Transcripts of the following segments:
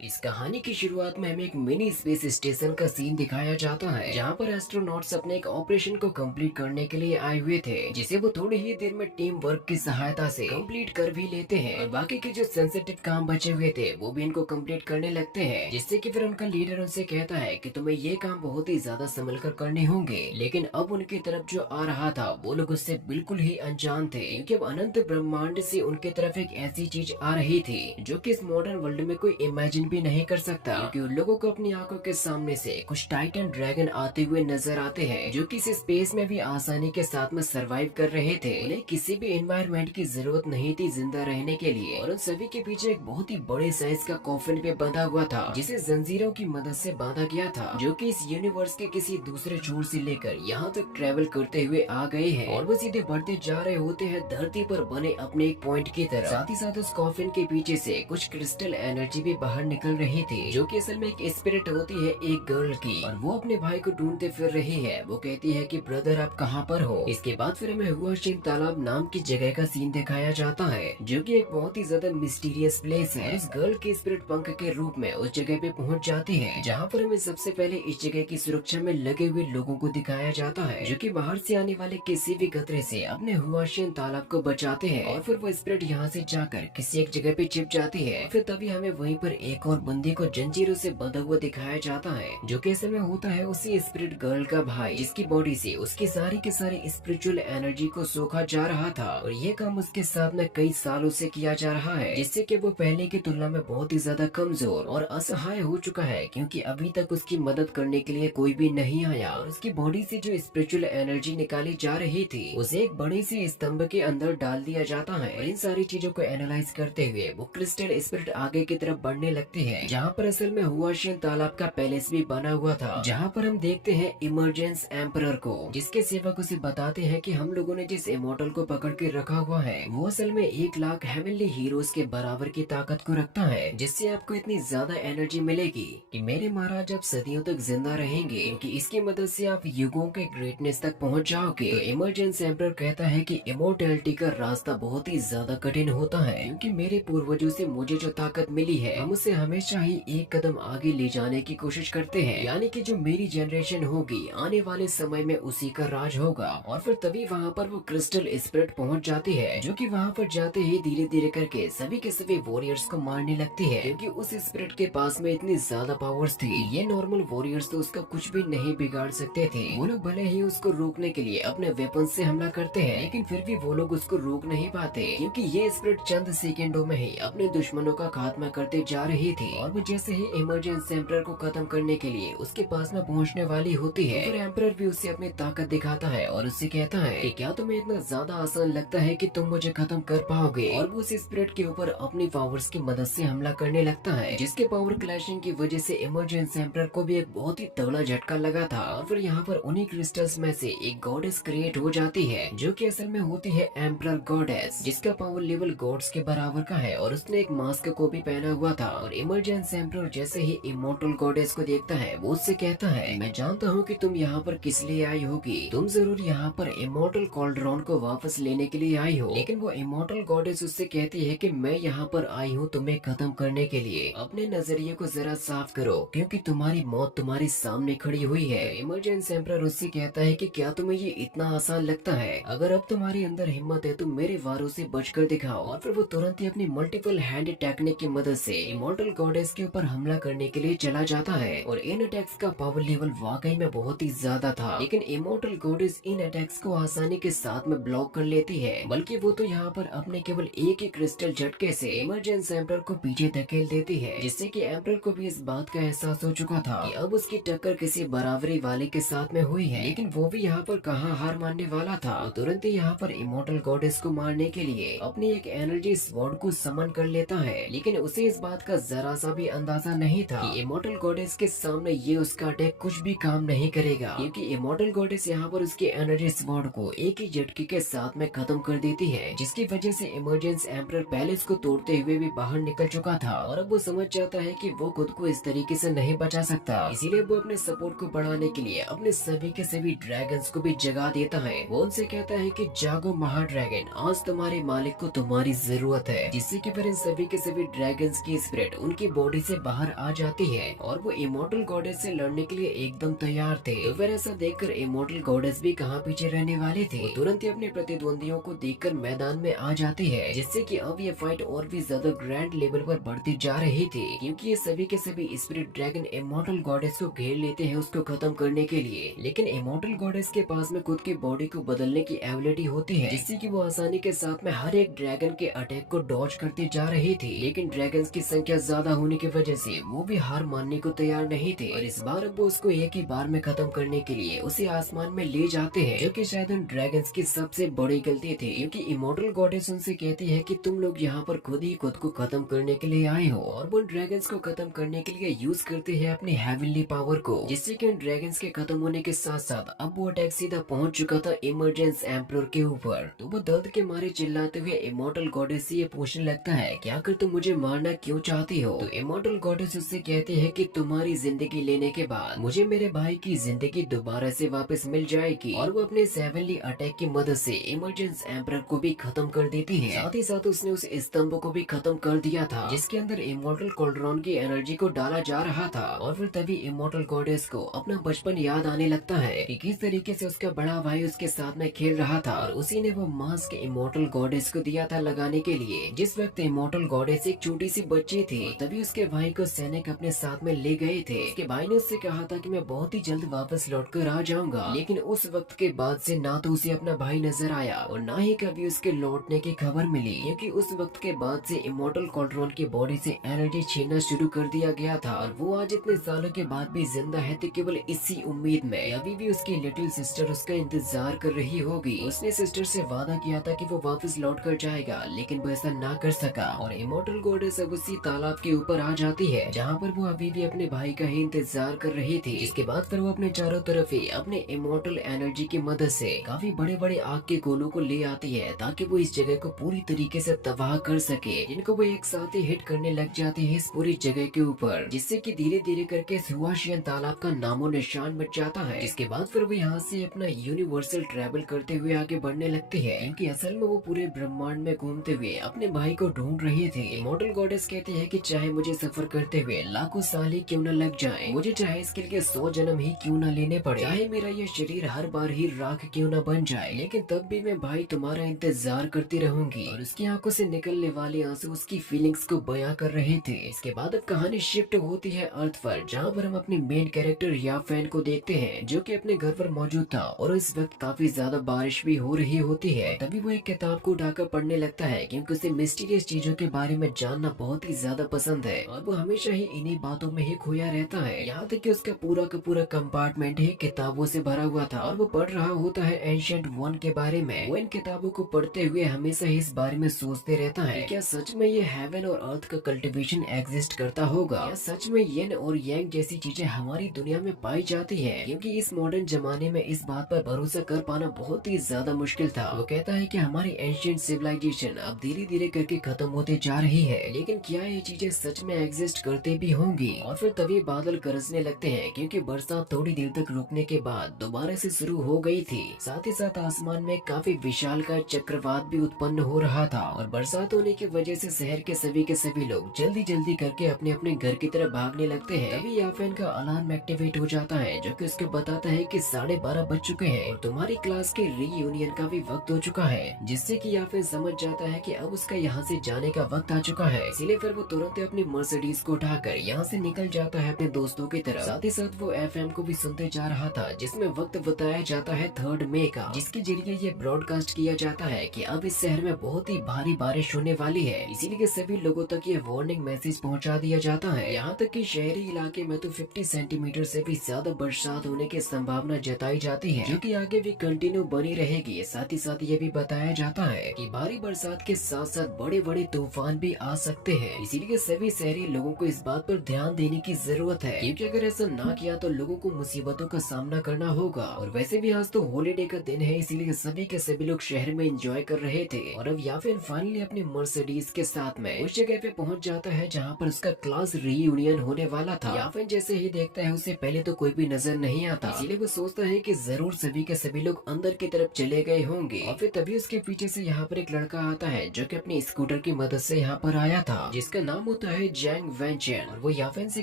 इस कहानी की शुरुआत में हमें एक मिनी स्पेस स्टेशन का सीन दिखाया जाता है, जहां पर एस्ट्रोनॉट्स अपने एक ऑपरेशन को कंप्लीट करने के लिए आए हुए थे, जिसे वो थोड़ी ही देर में टीम वर्क की सहायता से कंप्लीट कर भी लेते हैं। और बाकी के जो सेंसिटिव काम बचे हुए थे वो भी इनको कंप्लीट करने लगते हैं, जिससे कि फिर उनका लीडर उनसे कहता है कि तुम्हें ये काम बहुत ही ज्यादा संभल कर करने होंगे। लेकिन अब उनकी तरफ जो आ रहा था वो लोग उससे बिल्कुल ही अनजान थे, क्योंकि अब अनंत ब्रह्मांड से उनके तरफ एक ऐसी चीज आ रही थी जो कि इस मॉडर्न वर्ल्ड में कोई इमेजिन भी नहीं कर सकता, क्योंकि उन लोगों को अपनी आंखों के सामने से कुछ टाइटन ड्रैगन आते हुए नजर आते हैं, जो कि इस स्पेस में भी आसानी के साथ में सरवाइव कर रहे थे। उन्हें किसी भी एनवायरनमेंट की जरूरत नहीं थी जिंदा रहने के लिए, और उन सभी के पीछे एक बहुत ही बड़े साइज का कॉफिन पे बंधा हुआ था, जिसे जंजीरों की मदद से बांधा गया था, जो कि इस यूनिवर्स के किसी दूसरे छोर से लेकर यहाँ तक ट्रेवल करते हुए आ गए हैं। और वो सीधे बढ़ते जा रहे होते हैं धरती पर बने अपने एक पॉइंट की तरफ। साथ ही साथ उस कॉफिन के पीछे से कुछ क्रिस्टल एनर्जी भी बाहर निकल रही थी, जो कि असल में एक स्पिरिट होती है एक गर्ल की, और वो अपने भाई को ढूंढते फिर रही है। वो कहती है कि ब्रदर आप कहाँ पर हो। इसके बाद फिर हमें हुआशिन तालाब नाम की जगह का सीन दिखाया जाता है, जो कि एक बहुत ही ज्यादा मिस्टीरियस प्लेस है। इस गर्ल के स्पिरिट पंख के रूप में उस जगह पे पहुंच जाती है, जहाँ पर हमें सबसे पहले इस जगह की सुरक्षा में लगे हुए लोगों को दिखाया जाता है, जो कि बाहर से आने वाले किसी भी खतरे से अपने हुआशिन तालाब को बचाते हैं। और फिर वो स्पिरिट यहाँ से जाकर किसी एक जगह पे छिप जाती है। फिर तभी हमें वहीं पर एक और बंदी को जंजीरों से बंधा हुआ दिखाया जाता है, जो कि असल में होता है उसी स्पिरिट गर्ल का भाई, जिसकी बॉडी से उसकी सारी की सारी स्पिरिचुअल एनर्जी को सोखा जा रहा था। और ये काम उसके साथ में कई सालों से किया जा रहा है, जिससे कि वो पहले की तुलना में बहुत ही ज्यादा कमजोर और असहाय हो चुका है, क्योंकि अभी तक उसकी मदद करने के लिए कोई भी नहीं आया। और उसकी बॉडी से जो स्पिरिचुअल एनर्जी निकाली जा रही थी उसे एक बड़े से स्तंभ के अंदर डाल दिया जाता है। और इन सारी चीजों को एनालाइज करते हुए वो क्रिस्टल स्पिरिट आगे की तरफ बढ़ने लगती है, जहाँ पर असल में हुआशिन तालाब का पैलेस भी बना हुआ था, जहाँ पर हम देखते हैं इमरजेंस एम्परर को, जिसके सेवक उसे बताते हैं कि हम लोगों ने जिस इमोर्टल को पकड़ के रखा हुआ है वो असल में 1 लाख हेवनली हीरोज के बराबर की ताकत को रखता है, जिससे आपको इतनी ज्यादा एनर्जी मिलेगी कि मेरे महाराज आप सदियों तक जिंदा रहेंगे, क्योंकि इसकी मदद से आप युगों के ग्रेटनेस तक पहुँच जाओगे। तो इमरजेंस एम्परर कहता है कि इमोर्टैलिटी का रास्ता बहुत ही ज्यादा कठिन होता है, क्योंकि मेरे पूर्वजों से मुझे जो ताकत मिली है हम उसे हमेशा ही एक कदम आगे ले जाने की कोशिश करते हैं, यानी कि जो मेरी जनरेशन होगी आने वाले समय में उसी का राज होगा। और फिर तभी वहाँ पर वो क्रिस्टल स्पिरिट पहुँच जाती है, जो कि वहाँ पर जाते ही धीरे धीरे करके सभी के सभी वॉरियर्स को मारने लगती है, क्योंकि उस स्पिरिट के पास में इतनी ज्यादा पावर्स थी ये नॉर्मल वॉरियर्स तो उसका कुछ भी नहीं बिगाड़ सकते थे। वो लोग भले ही उसको रोकने के लिए अपने वेपन से हमला करते हैं, लेकिन फिर भी वो लोग उसको रोक नहीं पाते, क्योंकि ये स्पिरिट चंद सेकेंडों में ही अपने दुश्मनों का खात्मा करते जा रही थी। और वो जैसे ही इमरजेंस एम्परर को खत्म करने के लिए उसके पास में पहुंचने वाली होती है, फिर एम्परर भी उससे अपनी ताकत दिखाता है और उससे कहता है कि क्या तुम्हें इतना ज्यादा आसान लगता है कि तुम मुझे खत्म कर पाओगे। और वो उस स्पिरिट के ऊपर अपनी पावर्स की मदद से हमला करने लगता है, जिसके पावर क्लैशिंग की वजह से इमरजेंस एम्परर को भी एक बहुत ही तगड़ा झटका लगा था। और फिर यहाँ पर उन्हीं क्रिस्टल्स में से एक गॉडेस क्रिएट हो जाती है, जो कि असल में होती है एम्परर गॉडेस, जिसका पावर लेवल गॉड्स के बराबर का है, और उसने एक मास्क को भी पहना हुआ था। और इमरजेंस एम्परर जैसे ही इमोर्टल गॉडेस को देखता है वो उससे कहता है मैं जानता हूँ कि तुम यहाँ पर किस लिए आई होगी, तुम जरूर यहाँ पर इमोर्टल कॉल्ड्रॉन को वापस लेने के लिए आई हो। लेकिन वो इमोर्टल गॉडेस उससे कहती है कि मैं यहाँ पर आई हूँ तुम्हें खत्म करने के लिए, अपने नजरिए को जरा साफ करो क्योंकि तुम्हारी मौत तुम्हारे सामने खड़ी हुई है। इमरजेंस एम्परर उससे कहता है कि क्या तुम्हें ये इतना आसान लगता है, अगर अब तुम्हारे अंदर हिम्मत है तो मेरे वारों से बचकर दिखाओ। और फिर वो तुरंत ही अपनी मल्टीपल हैंड टेक्निक की मदद से इमोर्टल गॉडेस के ऊपर हमला करने के लिए चला जाता है। और इन अटैक्स का पावर लेवल वाकई में बहुत ही ज्यादा था, लेकिन इमोर्टल गॉडेस इन अटैक्स को आसानी के साथ में ब्लॉक कर लेती है, बल्कि वो तो यहाँ पर अपने केवल एक ही क्रिस्टल झटके से इमरजेंस एम्परर को पीछे धकेल देती है, जिससे कि एम्परर को भी इस बात का एहसास हो चुका था कि अब उसकी टक्कर किसी बराबरी वाले के साथ में हुई है। लेकिन वो भी यहाँ पर कहाँ हार मानने वाला था, वो तुरंत ही यहाँ पर इमोर्टल गॉडेस को मारने के लिए अपनी एक एनर्जी स्वॉर्ड को समन कर लेता है। लेकिन उसे इस बात का जरा सा भी अंदाजा नहीं था कि इमोर्टल गॉडेस के सामने ये उसका अटैक कुछ भी काम नहीं करेगा, क्योंकि इमोर्टल गॉडेस यहाँ पर उसकी एनर्जी स्वॉर्ड को एक ही झटके के साथ में खत्म कर देती है, जिसकी वजह से इमरजेंस एम्परर पैलेस को तोड़ते हुए भी बाहर निकल चुका था। और अब वो समझ जाता है कि वो खुद को इस तरीके से नहीं बचा सकता, इसीलिए वो अपने सपोर्ट को बढ़ाने के लिए अपने सभी के सभी ड्रैगन्स को भी जगा देता है। वो उनसे कहता है कि जागो महाड्रैगन, आज तुम्हारे मालिक को तुम्हारी जरूरत है, जिससे कि फिर इन सभी के सभी ड्रैगन्स की स्पिरिट उनकी बॉडी से बाहर आ जाती है और वो इमोर्टल गॉडेस से लड़ने के लिए एकदम तैयार थे। तो फिर ऐसा देखकर इमोर्टल गॉडेस भी कहाँ पीछे रहने वाले थे, वो तुरंत ही अपने प्रतिद्वंदियों को देखकर मैदान में आ जाती है, जिससे कि अब ये फाइट और भी ज्यादा ग्रैंड लेवल पर बढ़ती जा रही थी, क्योंकि ये सभी के सभी स्पिरिट ड्रैगन इमोर्टल गॉडेस को घेर लेते हैं उसको खत्म करने के लिए। लेकिन इमोर्टल गॉडेस के पास में खुद की बॉडी को बदलने की एबिलिटी होती है, जिससे कि वो आसानी के साथ में हर एक ड्रैगन के अटैक को डॉज करती जा रही थी। लेकिन ड्रैगन्स की संख्या ज्यादा होने की वजह से वो भी हार मानने को तैयार नहीं थे और इस बार वो उसको एक ही बार में खत्म करने के लिए उसे आसमान में ले जाते हैं, जो कि शायद उन ड्रैगन्स की सबसे बड़ी गलती थी, क्योंकि इमोर्टल गॉडेस उनसे कहती है कि तुम लोग यहाँ पर खुद ही खुद को खत्म करने के लिए आए हो, और वो ड्रैगन्स को खत्म करने के लिए यूज करते हैं अपनी हेवनली पावर को, जिससे कि उन ड्रैगन्स के खत्म होने के साथ साथ अब वो अटैक सीधा पहुंच चुका था इमरजेंस एम्परर के ऊपर। तो वो दर्द के मारे चिल्लाते हुए इमोर्टल गॉडेस से ये पूछने लगता है कि आखिर तुम मुझे मारना क्यों चाहती हो। तो इमोर्टल गॉडेस उससे कहती है कि तुम्हारी जिंदगी लेने के बाद मुझे मेरे भाई की जिंदगी दोबारा से वापस मिल जाएगी, और वो अपने हेवनली अटैक की मदद से इमरजेंस एम्परर को भी खत्म कर देती है। साथ ही साथ उसने उस स्तंभ को भी खत्म कर दिया था जिसके अंदर इमोर्टल कोल्ड्रॉन की एनर्जी को डाला जा रहा था। और फिर तभी इमोर्टल गॉडेस को अपना बचपन याद आने लगता है कि किस तरीके से उसका बड़ा भाई उसके साथ में खेल रहा था, और उसी ने वो मास्क इमोर्टल गॉडेस को दिया था लगाने के लिए। जिस वक्त इमोर्टल गॉडेस एक छोटी सी बच्ची थी, तभी उसके भाई को सैनिक अपने साथ में ले गए थे। उसके भाई ने उससे कहा था कि मैं बहुत ही जल्द वापस लौट कर आ जाऊंगा, लेकिन उस वक्त के बाद से ना तो उसे अपना भाई नजर आया और ना ही कभी उसके लौटने की खबर मिली, क्योंकि उस वक्त के बाद से इमोर्टल कोल्ड्रॉन की बॉडी से एनर्जी छीनना शुरू कर दिया गया था, और वो आज इतने सालों के बाद भी जिंदा है तो केवल इसी उम्मीद में अभी भी उसकी लिटिल सिस्टर उसका इंतजार कर रही होगी। उसने सिस्टर से वादा किया था कि वो वापस लौट कर जाएगा, लेकिन वो ऐसा ना कर सका, और इमोर्टल गॉडेस अब उसी तालाब के ऊपर आ जाती है जहाँ पर वो अभी भी अपने भाई का ही इंतजार कर रही थी। इसके बाद फिर वो अपने चारों तरफ ही अपने इमोर्टल एनर्जी की मदद से काफी बड़े बड़े आग के गोलों को ले आती है, ताकि वो इस जगह को पूरी तरीके से तबाह कर सके, जिनको वो एक साथ ही हिट करने लग जाती है इस पूरी जगह के ऊपर, जिससे कि धीरे धीरे करके सुवाशियन तालाब का नामो निशान मिट जाता है। इसके बाद फिर वो यहाँ से अपना यूनिवर्सल ट्रैवल करते हुए आगे बढ़ने लगती है, क्योंकि असल में वो पूरे ब्रह्मांड में घूमते हुए अपने भाई को ढूंढ रहे थे। इमोर्टल गॉडेस कहते हैं कि चाहे मुझे सफर करते हुए लाखों साल ही क्यों न लग जाए, मुझे चाहे इसके लिए 100 जन्म ही क्यों न लेने पड़े, चाहे मेरा ये शरीर हर बार ही राख क्यों न बन जाए, लेकिन तब भी मैं भाई तुम्हारा इंतजार करती रहूंगी। और उसकी आंखों से निकलने वाले आंसू उसकी फीलिंग्स को बयां कर रहे थे। इसके बाद अब कहानी शिफ्ट होती है अर्थ पर, जहाँ पर हम अपने मेन कैरेक्टर याफेन को देखते हैं, जो कि अपने घर पर मौजूद था, और इस वक्त काफी ज्यादा बारिश भी हो रही होती है। तभी वो एक किताब को उठाकर पढ़ने लगता है, क्योंकि उसे मिस्टीरियस चीजों के बारे में जानना बहुत ही ज्यादा पसंद है, और वो हमेशा ही इन्हीं बातों में ही खोया रहता है। यहाँ तक कि उसका पूरा का पूरा कंपार्टमेंट ही किताबों से भरा हुआ था, और वो पढ़ रहा होता है एंशिएंट वन के बारे में। वो इन किताबों को पढ़ते हुए हमेशा ही इस बारे में सोचते रहता है, क्या सच में ये हेवन और अर्थ का कल्टीवेशन एग्जिस्ट करता होगा, या सच में येन और यांग जैसी चीजें हमारी दुनिया में पाई जाती है, क्योंकि इस मॉडर्न जमाने में इस बात पर भरोसा कर पाना बहुत ही ज्यादा मुश्किल था। वो कहता है कि हमारी एंशिएंट सिविलाइजेशन अब धीरे धीरे करके खत्म होते जा रही है, लेकिन क्या ये चीजें सच में एग्जिस्ट करते भी होंगी। और फिर तभी बादल गरजने लगते हैं, क्योंकि बरसात थोड़ी देर तक रुकने के बाद दोबारा से शुरू हो गई थी। साथ ही साथ आसमान में काफी विशालकाय चक्रवात भी उत्पन्न हो रहा था, और बरसात होने की वजह से शहर के सभी लोग जल्दी जल्दी करके अपने अपने घर की तरफ भागने लगते हैं। तभी याफेन का अलार्म एक्टिवेट हो जाता है, जो कि उसको बताता है कि 12:30 बज चुके हैं और तुम्हारी क्लास के रीयूनियन का भी वक्त हो चुका है, जिससे कि याफेन समझ जाता है कि अब उसका यहाँ से जाने का वक्त आ चुका है। इसीलिए फिर वो तुरंत अपनी मर्सिडीज को उठाकर यहाँ से निकल जाता है अपने दोस्तों की तरफ। साथ ही साथ वो एफएम को भी सुनते जा रहा था, जिसमें वक्त बताया जाता है 3 मई का, जिसके जरिए ये ब्रॉडकास्ट किया जाता है कि अब इस शहर में बहुत ही भारी बारिश होने वाली है। इसीलिए सभी लोगों तक ये वार्निंग मैसेज पहुंचा दिया जाता है। यहाँ तक कि शहरी इलाके में तो 50 सेंटीमीटर से भी ज्यादा बरसात होने की संभावना जताई जाती है, जो कि आगे भी कंटिन्यू बनी रहेगी। साथ ही साथ ये भी बताया जाता है कि भारी बरसात के साथ साथ बड़े बड़े तूफान भी आ सकते हैं। इसीलिए सभी शहरी लोगों को इस बात पर ध्यान देने की जरूरत है, क्योंकि अगर ऐसा ना किया तो लोगों को मुसीबतों का सामना करना होगा। और वैसे भी आज तो हॉलीडे का दिन है, इसीलिए सभी के सभी लोग शहर में एंजॉय कर रहे थे। और अब याफिन फाइनली अपनी मर्सिडीज के साथ में उस जगह पे पहुंच जाता है जहाँ पर उसका क्लास रीयूनियन होने वाला था। याफिन जैसे ही देखता है उसे पहले तो कोई भी नजर नहीं आता, इसीलिए वो सोचता है कि जरूर सभी के सभी लोग अंदर की तरफ चले गए होंगे। और फिर तभी उसके पीछे से यहाँ पर एक लड़का आता है, जो कि अपनी स्कूटर की मदद से यहाँ पर आया था, जिसका नाम वो होता है जैंग वैनचेन और वो याफेन से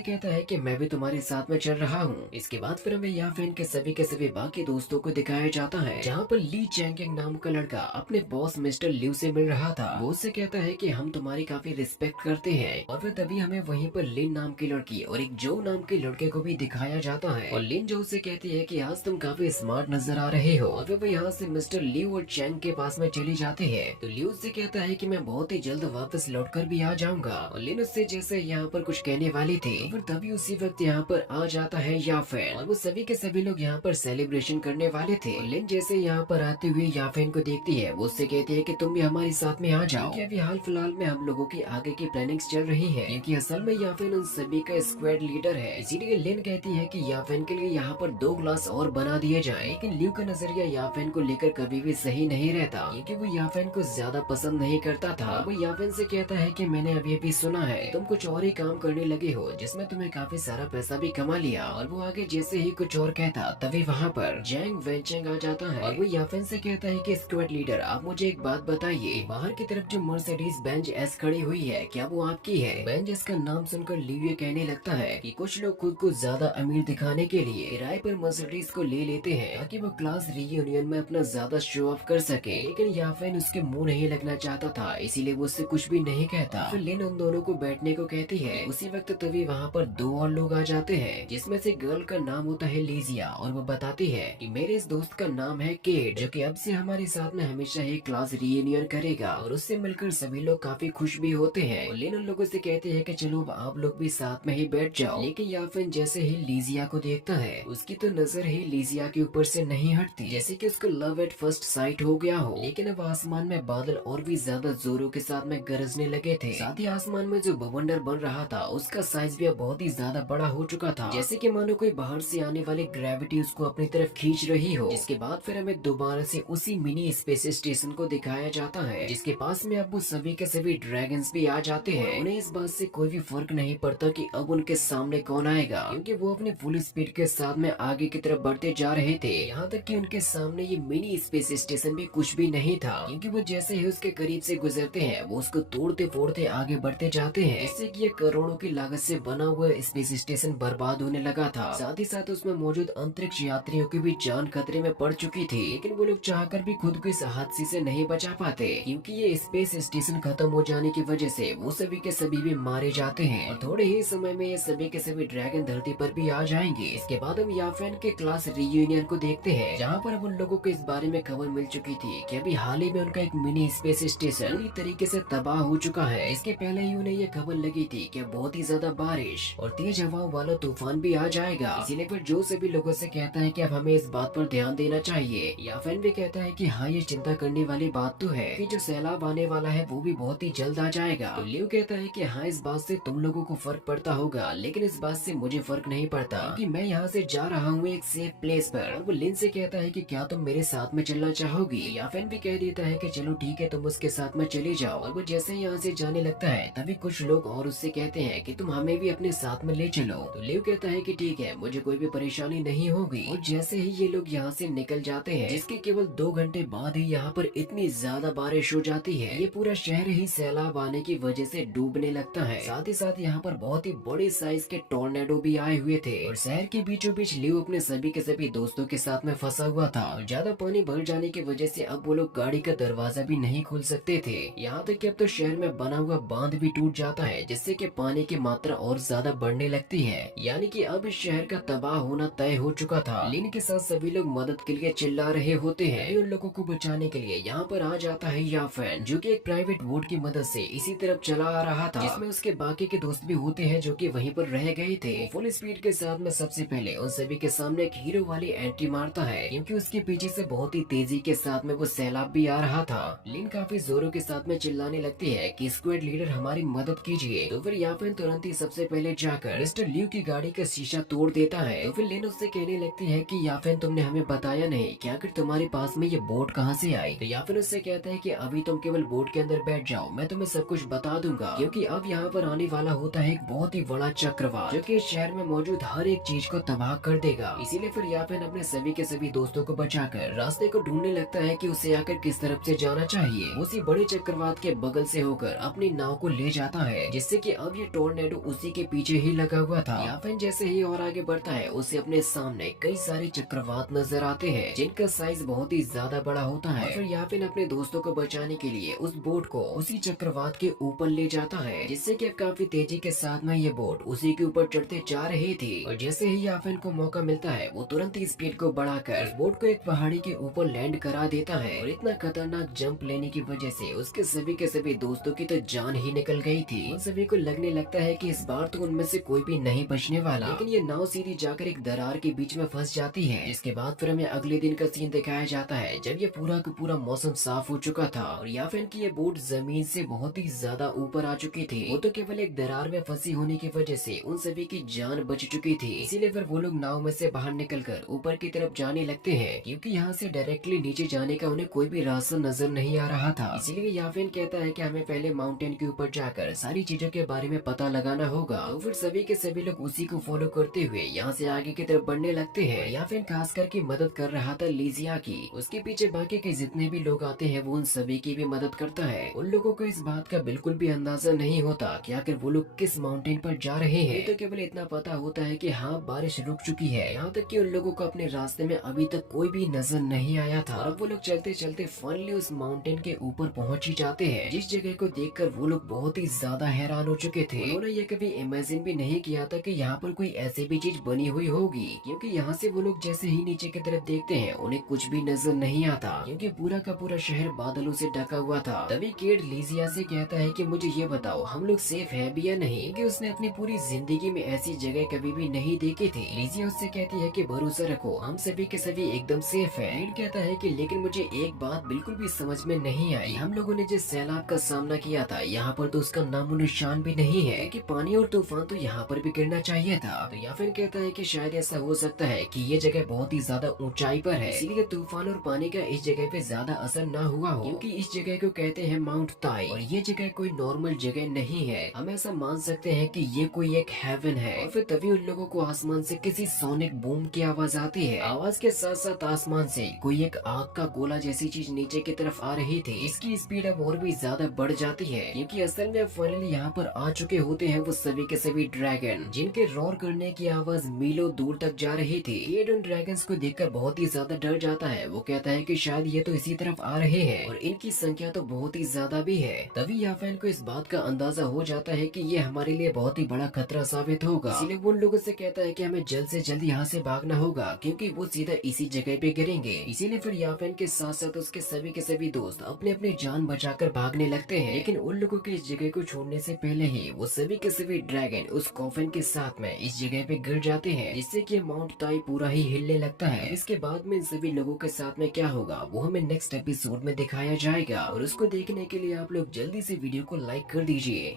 कहता है कि मैं भी तुम्हारे साथ में चल रहा हूँ। इसके बाद फिर हमें याफेन के सभी बाकी दोस्तों को दिखाया जाता है, जहाँ पर ली चैंगिंग नाम का लड़का अपने बॉस मिस्टर लिू से मिल रहा था। वो उससे कहता है कि हम तुम्हारी काफी रिस्पेक्ट करते हैं। और फिर तभी हमें वहीं पर लिन नाम की लड़की और एक जो नाम के लड़के को भी दिखाया जाता है। और लिन जो से कहती है कि आज तुम काफी स्मार्ट नजर आ रहे हो। और फिर वो यहाँ से मिस्टर लिू और चैंग के पास में चली जाती है। तो लिू से कहता है कि मैं बहुत ही जल्द वापस लौट कर भी आ जाऊंगा। और लिन उससे जैसे यहाँ पर कुछ कहने वाली थी, फिर तभी उसी वक्त यहाँ पर आ जाता है याफेन और वो सभी के सभी लोग यहाँ पर सेलिब्रेशन करने वाले थे। और लिन जैसे यहाँ पर आते हुए याफेन को देखती है, वो उससे कहती है कि तुम भी हमारे साथ में आ जाओ, क्योंकि अभी हाल फिलहाल में हम लोगों की आगे की प्लानिंग्स चल रही है, क्योंकि असल में याफेन उन सभी का स्क्वाड लीडर है। इसीलिए लिन कहती है कि याफेन के लिए यहाँ पर 2 ग्लास और बना दिए जाए। लेकिन ल्यू का नजरिया याफेन को लेकर कभी भी सही नहीं रहता, क्योंकि वो याफेन को ज्यादा पसंद नहीं करता था। वो याफेन से कहता है कि मैंने अभी अभी सुना है तुम कुछ और ही काम करने लगे हो, जिसमें तुम्हें काफी सारा पैसा भी कमा लिया। और वो आगे जैसे ही कुछ और कहता तभी वहाँ पर जैंग वेंचेंग आ जाता है और वो याफेन से कहता है कि स्क्वाड लीडर आप मुझे एक बात बताइए, बाहर की तरफ जो मर्सिडीज बेंज एस खड़ी हुई है क्या वो आपकी है? बेंज एस का नाम सुनकर ल्यू ये कहने लगता है कि कुछ लोग खुद को ज्यादा अमीर दिखाने के लिए किराए पर मर्सिडीज को ले लेते हैं ताकि वो क्लास रियूनियन में अपना ज्यादा शो ऑफ कर सके। लेकिन याफेन उसके मुंह नहीं लगना चाहता था, इसीलिए वो उससे कुछ भी नहीं कहता। फिर लिन उन दोनों को बैठने को कहती है। उसी वक्त तभी वहाँ पर 2 और लोग आ जाते हैं, जिसमें से गर्ल का नाम होता है लीजिया और वो बताती है कि मेरे इस दोस्त का नाम है केट, जो कि अब से हमारे साथ में हमेशा ही क्लास रियूनियन करेगा। और उससे मिलकर सभी लोग काफी खुश भी होते हैं। और लिन उन लोगों से कहते हैं कि चलो अब आप लोग भी साथ में ही बैठ जाओ। लेकिन याफेन जैसे ही लीजिया को देखता है, उसकी तो नजर ही लीजिया के ऊपर से नहीं हटती, जैसे कि उसको लव एट फर्स्ट साइट हो गया हो। लेकिन अब आसमान में बादल और भी ज्यादा जोरों के साथ में गरजने लगे थे। साथ ही आसमान में जो बवंडर बन रहा था उसका साइज भी अब बहुत ही ज्यादा बड़ा हो चुका था, जैसे कि मानो कोई बाहर से आने वाली ग्रेविटी उसको अपनी तरफ खींच रही हो। इसके बाद फिर हमें दोबारा से उसी मिनी स्पेस स्टेशन को दिखाया जाता है, जिसके पास में अब वो सभी के सभी ड्रैगन्स भी आ जाते हैं। उन्हें इस बात से कोई भी फर्क नहीं पड़ता कि अब उनके सामने कौन आएगा, क्योंकि वो अपने फुल स्पीड के साथ में आगे की तरफ बढ़ते जा रहे थे। यहाँ तक कि उनके सामने ये मिनी स्पेस स्टेशन भी कुछ भी नहीं था, क्योंकि वो जैसे ही उसके करीब से गुजरते हैं वो उसको तोड़ते फोड़ते आगे बढ़ते जाते हैं, जिससे कि ये करोड़ों की लागत से बना हुआ स्पेस स्टेशन बर्बाद होने लगा था। साथ ही साथ उसमें मौजूद अंतरिक्ष यात्रियों की भी जान खतरे में पड़ चुकी थी। लेकिन वो लोग चाहकर भी खुद को इस हादसे से नहीं बचा पाते, क्योंकि ये स्पेस स्टेशन खत्म हो जाने की वजह से वो सभी के सभी भी मारे जाते हैं। और थोड़े ही समय में ये सभी के सभी ड्रैगन धरती पर भी आ जाएंगे। इसके बाद हम याफेन के क्लास रियूनियन को देखते हैं, जहाँ पर अब उन लोगों को इस बारे में खबर मिल चुकी थी कि अभी हाल ही में उनका एक मिनी स्पेस स्टेशन पूरी तरीके से तबाह हो चुका है। इसके पहले ही उन्हें ये खबर लगी थी कि बहुत ही ज्यादा बारिश और तेज हवाओं वाला तूफान भी आ जाएगा। इसीलिए फिर जो सभी लोगों से कहता है कि अब हमें इस बात पर ध्यान देना चाहिए। याफेन भी कहता है कि हाँ ये चिंता करने वाली बात तो है कि जो सैलाब आने वाला है वो भी बहुत ही जल्द आ जाएगा। तो ल्यू कहता है कि हाँ इस बात से तुम लोगों को फर्क पड़ता होगा, लेकिन इस बात से मुझे फर्क नहीं पड़ता, क्योंकि मैं यहाँ से जा रहा हूँ एक सेफ प्लेस पर। और वो लिन से कहता है कि क्या तुम मेरे साथ में चलना चाहोगी? याफेन भी कह देता है कि चलो ठीक है तुम उसके साथ में चले जाओ। और वो जैसे ही यहाँ से जाने लगता है तभी कुछ लोग और उससे कहते हैं कि तुम हमें भी अपने साथ में ले चलो। तो ल्यू कहता है कि ठीक है मुझे कोई भी परेशानी नहीं होगी। और जैसे ही ये लोग यहाँ से निकल जाते हैं, जिसके केवल 2 घंटे बाद ही यहाँ पर इतनी ज्यादा बारिश हो जाती है, ये पूरा शहर ही सैलाब आने की वजह से डूबने लगता है। साथ ही साथ यहाँ पर बहुत ही बड़े साइज के टोर्नेडो भी आए हुए थे। और शहर के बीचों बीच ल्यू अपने सभी के सभी दोस्तों के साथ में फंसा हुआ था। और ज्यादा पानी भर जाने की वजह से अब वो लोग गाड़ी का दरवाजा भी नहीं खोल सकते थे। यहाँ तक कि अब तो शहर में बना हुआ बांध भी टूट जाता है, जिससे कि पानी की मात्रा और ज्यादा बढ़ने लगती है। यानी कि अब इस शहर का तबाह होना तय हो चुका था। लिन के साथ सभी लोग मदद के लिए चिल्ला रहे होते हैं। उन लोगों को बचाने के लिए यहाँ पर आ जाता है याफेन, जो कि एक प्राइवेट बोट की मदद से इसी तरफ चला आ रहा था, जिसमें उसके बाकी के दोस्त भी होते हैं जो कि वहीं पर रह गए थे। फुल स्पीड के साथ में सबसे पहले उन सभी के सामने एक हीरो वाली एंट्री मारता है, क्योंकि उसके पीछे से बहुत ही तेजी के साथ में वो सैलाब भी आ रहा था। लिन काफी जोरों के साथ में चिल्लाने लगती है कि स्क्वाड लीडर हमारी मदद कीजिए। तो फिर याफेन तुरंत ही सबसे पहले जाकर मिस्टर ल्यू की गाड़ी का शीशा तोड़ देता है। तो फिर लिन उससे कहने लगती है कि याफेन तुमने हमें बताया नहीं कि आखिर तुम्हारे पास में ये बोट कहाँ से आई? तो याफेन उससे कहता है कि अभी तुम केवल बोट के अंदर बैठ जाओ, मैं तुम्हें सब कुछ बता दूंगा, क्योंकि अब यहाँ पर आने वाला होता है एक बहुत ही बड़ा चक्रवात, जो कि इस शहर में मौजूद हर एक चीज को तबाह कर देगा। इसीलिए फिर याफेन अपने सभी के सभी दोस्तों को बचाकर रास्ते को ढूंढने लगता है कि उसे आकर किस तरफ से जाना चाहिए। उसी बड़े चक्रवात के बगल से होकर अपनी नाव को ले जाता है, जिससे कि अब ये टोर्नेडो उसी के पीछे ही लगा हुआ था। याफेन जैसे ही और आगे बढ़ता है उसे अपने सामने कई सारे चक्रवात नजर आते हैं, जिनका साइज बहुत ही ज्यादा बड़ा होता है। फिर याफेन अपने दोस्तों को बचाने के लिए उस बोट को उसी चक्रवात के ऊपर ले जाता है, जिससे कि अब काफी तेजी के साथ में ये बोट उसी के ऊपर चढ़ते जा रही थी। और जैसे ही याफेन को मौका मिलता है वो तुरंत ही स्पीड को बढ़ाकर बोट को एक पहाड़ी के ऊपर लैंड करा देता है। और इतना खतरनाक जंप लेने की वजह से उसके सभी के सभी दोस्तों की तो जान ही निकल गई थी। उन सभी को लगने लगता है कि इस बार तो उनमें से कोई भी नहीं बचने वाला, लेकिन ये नाव सीधी जाकर एक दरार के बीच में फंस जाती है। इसके बाद फिर हमें अगले दिन का सीन दिखाया जाता है, जब ये पूरा का पूरा मौसम साफ हो चुका था और याफेन की ये बोट जमीन से बहुत ही ज्यादा ऊपर आ चुकी थी। वो तो केवल एक दरार में फंसी होने की वजह से उन सभी की जान बच चुकी थी। इसीलिए फिर वो लोग नाव में से बाहर निकलकर ऊपर की तरफ जाने लगते हैं, क्योंकि यहाँ से डायरेक्टली नीचे जाने का उन्हें कोई भी रास्ता नजर नहीं आ रहा था। इसीलिए याफेन कहता है कि हमें पहले माउंटेन के ऊपर जाकर सारी चीजों के बारे में पता लगाना होगा। तो फिर सभी के सभी लोग उसी को फॉलो करते हुए यहाँ से आगे की तरफ बढ़ने लगते हैं। याफेन खास करके मदद कर रहा था लीजिया की, उसके पीछे बाकी के जितने भी लोग आते हैं वो उन सभी की भी मदद करता है। उन लोगों को इस बात का बिल्कुल भी अंदाजा नहीं होता कि आखिर वो लोग किस माउंटेन पर जा रहे हैं। तो केवल इतना पता होता है कि हाँ, बारिश रुक चुकी है। यहाँ तक कि उन लोगों को अपने रास्ते में अभी तक कोई भी नजर नहीं आया था। और अब वो लोग चलते चलते फाइनली उस माउंटेन के ऊपर पहुंच ही जाते हैं, जिस जगह को देखकर वो लोग बहुत ही ज्यादा हैरान हो चुके थे। उन्होंने ये कभी इमेजिन भी नहीं किया था कि यहाँ पर कोई ऐसी भी चीज बनी हुई होगी, क्योंकि यहाँ से वो लोग जैसे ही नीचे की तरफ देखते हैं उन्हें कुछ भी नजर नहीं आता, क्योंकि पूरा का पूरा शहर बादलों से ढका हुआ था। तभी केड लीजिया से कहता है कि मुझे ये बताओ हम लोग सेफ हैं भी या नहीं, क्योंकि उसने अपनी पूरी जिंदगी में ऐसी जगह कभी भी नहीं देखी थी। लीजिया उससे कहती है कि भरोसा रखो, हम सभी के सभी एकदम सेफ हैं। केड कहता है कि लेकिन मुझे एक बात बिल्कुल भी समझ में नहीं आई, हम लोगों ने जिस सैलाब का सामना किया था यहाँ पर तो उसका नामो निशान भी नहीं है, कि पानी और तूफान तो यहाँ पर भी गिरना चाहिए था। तो या फिर कहता है कि शायद ऐसा हो सकता है कि ये जगह बहुत ही ज्यादा ऊंचाई पर है, इसीलिए तूफान और पानी का इस जगह पे ज्यादा असर न हुआ हो, क्योंकि इस जगह को कहते हैं माउंट ताई और ये जगह कोई नॉर्मल जगह नहीं है। हम ऐसा मान सकते हैं कि ये कोई एक हेवन है। और फिर तभी उन लोगों को आसमान से किसी सोनिक बूम की आवाज आती है। आवाज के साथ साथ आसमान से कोई एक आग का गोला जैसी चीज नीचे की तरफ आ रही थी। इसकी स्पीड अब और भी ज्यादा बढ़ जाती है, क्योंकि असल में फाइनली यहाँ पर आ चुके होते हैं वो सभी के सभी ड्रैगन, जिनके रोर करने की आवाज मीलों दूर तक जा रही थी। केड उन ड्रैगन्स को देखकर बहुत ही ज्यादा डर जाता है। वो कहता है कि शायद ये तो इसी तरफ आ रहे हैं और इनकी संख्या तो बहुत ही ज्यादा भी है। तभी याफेन को इस बात का अंदाजा हो जाता है कि ये हमारे लिए बहुत ही बड़ा खतरा साबित होगा। इसलिए वो उन लोगों से कहता है कि हमें जल्द से जल्द यहाँ से भागना होगा, क्योंकि वो सीधा इसी जगह पे गिरेंगे। इसीलिए फिर याफेन के साथ साथ उसके सभी के सभी दोस्त अपने अपने जान बचाकर भागने लगते हैं। लेकिन उन लोगों के इस जगह को छोड़ने से पहले ही वो सभी के सभी ड्रैगन उस कॉफिन के साथ में इस जगह पे गिर जाते हैं, जिससे कि माउंट ताई पूरा ही हिलने लगता है। इसके बाद में इन सभी लोगों के साथ में क्या होगा वो हमें नेक्स्ट एपिसोड में दिखाया जाएगा, और उसको देखने के लिए आप लोग जल्दी से वीडियो को लाइक कर दीजिए।